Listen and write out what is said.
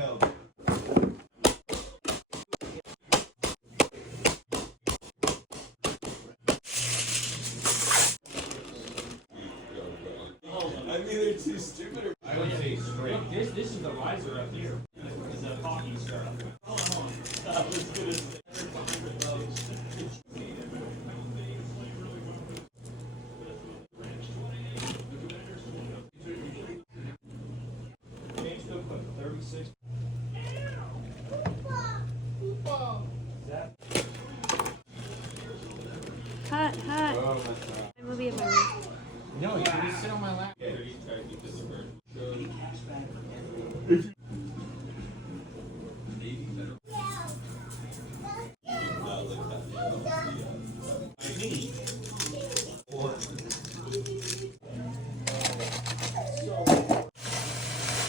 I mean, they're too stupid. I would say straight. This is the riser up here. This is the hockey star. Hold on. I was gonna say. James still put 36. Hot. Oh, that's not. I will be a bird. No, you sit on my lap. Yeah, he's trying to keep this a bird. Any cash back from everyone?